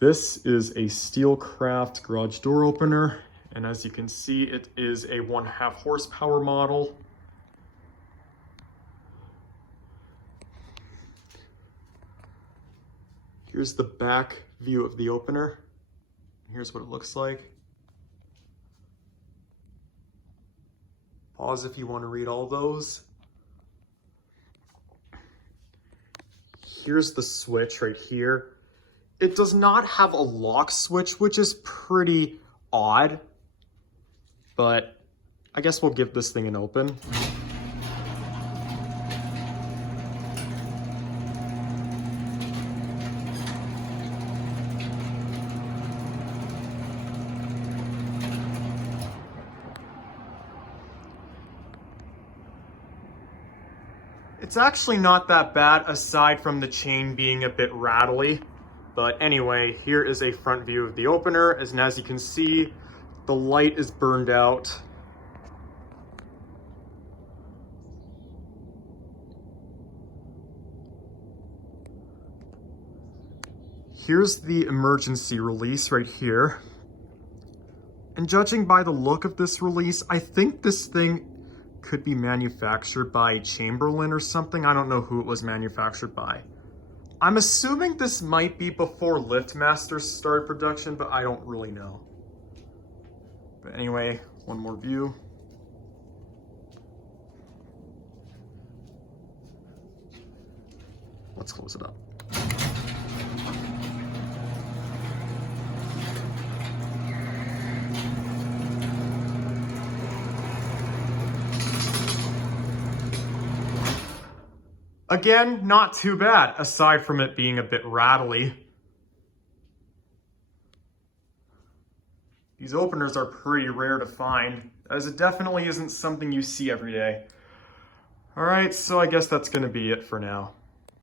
This is a Steelcraft garage door opener, and as you can see, it is a 1.5 horsepower model. Here's the back view of the opener. Here's what it looks like. Pause if you want to read all those. Here's the switch right here. It does not have a lock switch, which is pretty odd, but I guess we'll give this thing an open. It's actually not that bad aside from the chain being a bit rattly. But anyway, here is a front view of the opener, and as you can see, the light is burned out. Here's the emergency release right here. And judging by the look of this release, I think this thing could be manufactured by Chamberlain or something. I don't know who it was manufactured by. I'm assuming this might be before LiftMaster started production, but I don't really know. But anyway, one more view. Let's close it up. Again, not too bad, aside from it being a bit rattly. These openers are pretty rare to find, as it definitely isn't something you see every day. Alright, so I guess that's going to be it for now.